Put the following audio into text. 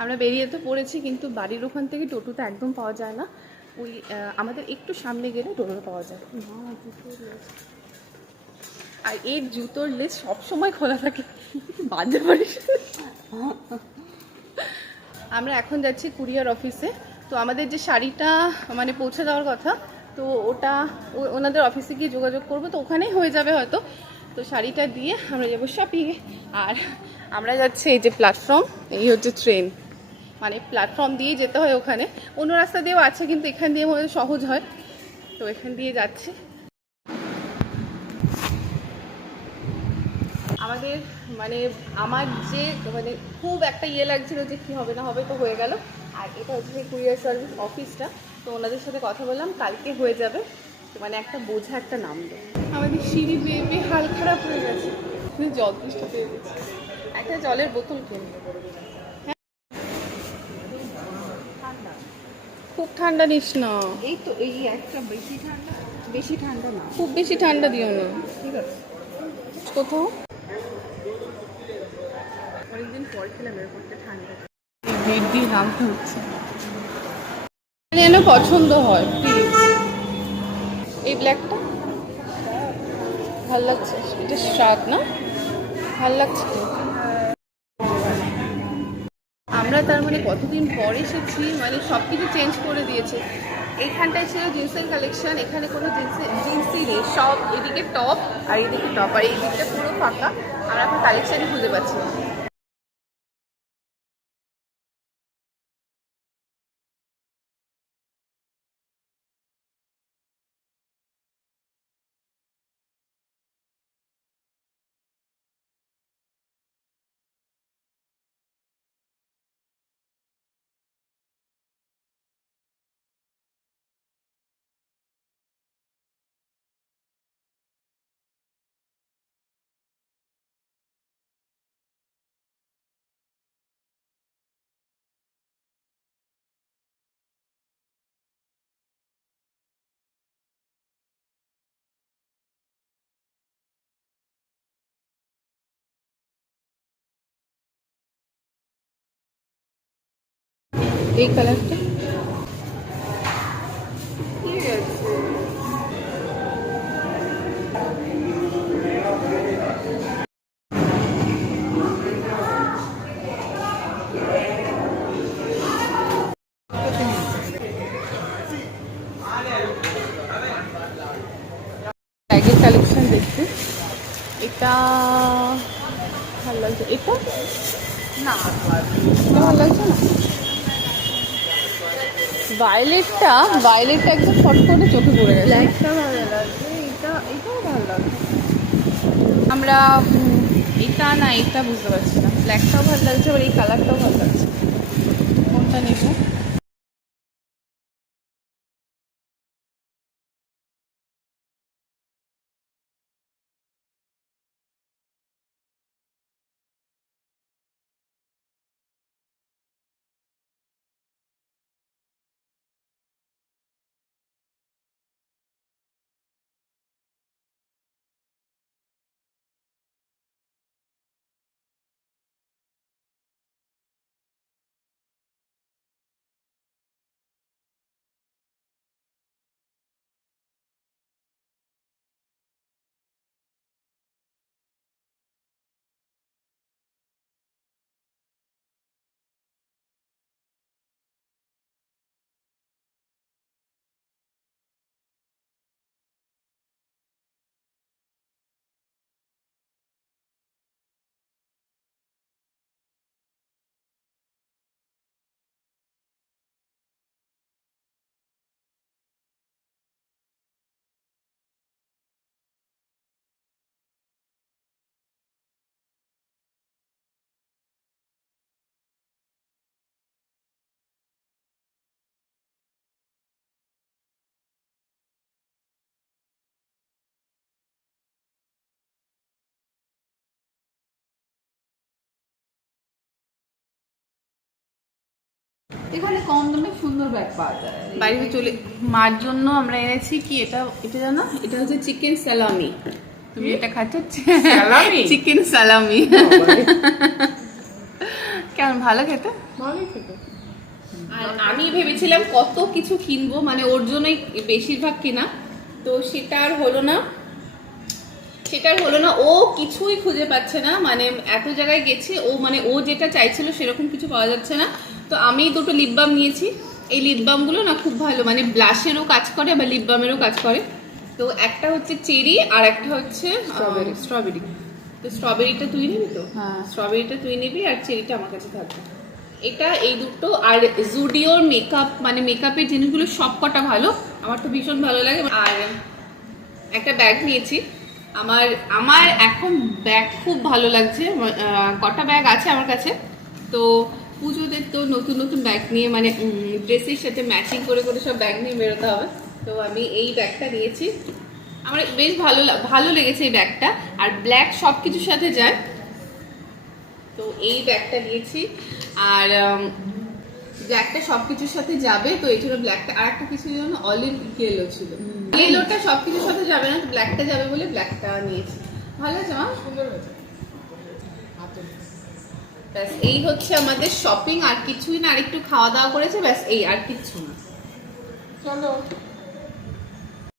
আমরা বেরিয়ে তো পড়েছি, কিন্তু বাড়ির ওখান থেকে টোটোটা একদম পাওয়া যায় না। ওই আমাদের একটু সামনে গেলে টোটো পাওয়া যায়। আর এর জুতোর লেস সবসময় খোলা থাকে, বাজে পারিস। আমরা এখন যাচ্ছি কুরিয়ার অফিসে। তো আমাদের যে শাড়িটা মানে পৌঁছে দেওয়ার কথা, তো ওটা ওনাদের অফিসে গিয়ে যোগাযোগ করবো, তো ওখানেই হয়ে যাবে হয়তো। তো শাড়িটা দিয়ে আমরা যাবো শপিংয়ে। আর আমরা যাচ্ছি এই যে প্ল্যাটফর্ম, এই হচ্ছে ট্রেন, মানে প্ল্যাটফর্ম দিয়ে যেতে হয় ওখানে। অন্য রাস্তা দিয়েও আছে, কিন্তু এখান দিয়ে মনে সহজ হয়, তো এখান দিয়ে যাচ্ছি। আমাদের মানে আমার যে মানে খুব একটা ইয়ে লাগছিল যে কী হবে না হবে, তো হয়ে গেল। আর এটা হচ্ছে যে কুরিয়ার সার্ভিস অফিসটা, তো ওনাদের সাথে কথা বললাম, কালকে হয়ে যাবে। তো মানে একটা বোঝা একটা নামলো। আমাদের সিঁড়ি বেয়ে বেয়ে হাল খারাপ হয়ে গেছে, জল তৃষ্ণা পেয়ে গেছে। একটা জলের বোতল কিনবো। হ্যাঁ, খুব ঠান্ডা নিস না। এই তো এই একটা বেশি ঠান্ডা না, খুব বেশি ঠান্ডা দিও না, ঠিক আছে? কোথাও অনেকদিন পর খেলাম এরকম একটা ঠান্ডা। ভিড় দিয়ে নামতে হচ্ছে, যেন পছন্দ হয় প্লিজ। এই ব্ল্যাকটা ভাল লাগছে, এটা স্বাদ না, ভাল লাগছে তো। আমরা তার মানে কতদিন পর এসেছি, মানে সব কিছু চেঞ্জ করে দিয়েছে। এইখানটায় ছিল জিন্সের কালেকশন, এখানে কোনো জিন্সই নেই, সব এদিকে টপ আর এদিকে টপ, আর এই দিকটা পুরো ফাঁকা। আমরা এখন কালেকশানই খুঁজে পাচ্ছি না। এই কালারটা ব্যাগের কালেকশন দেখতে, এটা ভালো লাগছে। এটা না, এটা ভালো লাগছে না। ভায়োলেটটা একদম ফট করে চোখে পড়ে গেছে। ব্ল্যাকটা ভালো লাগছে, এটাও ভালো লাগছে। আমরা এটা না, এটা বুঝতে পারছি না। ব্ল্যাকটাও ভালো লাগছে, আবার এই কালারটাও ভালো লাগছে। কোনটা নেব? এখানে কম দামে সুন্দর ব্যাগ পাওয়া যায়। বাইরে চলে মার জন্য আমরা এনেছি কি, এটা এটা জানো, এটা হচ্ছে চিকেন সালামি। তুমি এটা খাচ্ছ? সালামি? চিকেন সালামি। কেমন ভালো খেতে? ভালোই খেতে। আর আমি ভেবেছিলাম কত কিছু কিনবো, মানে ওর জন্যই বেশিরভাগ কিনা, তো সেটা আর হলো না। ও কিছুই খুঁজে পাচ্ছে না, মানে এত জায়গায় গেছে ও, মানে ও যেটা চাইছিল সেরকম কিছু পাওয়া যাচ্ছে না। তো আমি দুটো লিপ বাম নিয়েছি। এই লিপ বামগুলো না খুব ভালো, মানে ব্লাশেরও কাজ করে আবার লিপ বামেরও কাজ করে। তো একটা হচ্ছে চেরি আর একটা হচ্ছে স্ট্রবেরি। তো স্ট্রবেরিটা তুই নিবি তো? হ্যাঁ। স্ট্রবেরিটা তুই নিবি আর চেরিটা আমার কাছে থাকবে। এটা এই দুটো। আর জুডিওর মেকআপ, মানে মেকআপের জিনিসগুলো সব কটা ভালো, আমার তো ভীষণ ভালো লাগে। আর একটা ব্যাগ নিয়েছি। আমার এখন ব্যাগ খুব ভালো লাগছে। কটা ব্যাগ আছে আমার কাছে, তো পুজোতে তো নতুন নতুন ব্যাগ নিয়ে, মানে ড্রেসের সাথে ম্যাচিং করে করে সব ব্যাগ নিয়ে বেরোতে হবে। তো আমি এই ব্যাগটা নিয়েছি, আমার বেশ ভালো লেগেছে এই ব্যাগটা, আর ব্ল্যাক সব কিছুর সাথে যায়। তো এই ব্যাগটা নিয়েছি। আর ব্ল্যাকটা সবকিছুর সাথে যাবে, তো এই জন্য ব্ল্যাকটা। আর একটা কিছু যেন অলিভ ইয়েলো ছিল, ইয়েলোটা সবকিছুর সাথে যাবে না, তো ব্ল্যাকটা যাবে বলে ব্ল্যাকটা নিয়েছি। ভালো আছে মা? সুন্দর হয়েছে। ব্যাস এই হচ্ছে আমাদের শপিং, আর কিছুই না। আর একটু খাওয়া দাওয়া করেছে, ব্যাস এই, আর কিচ্ছু না। চলো।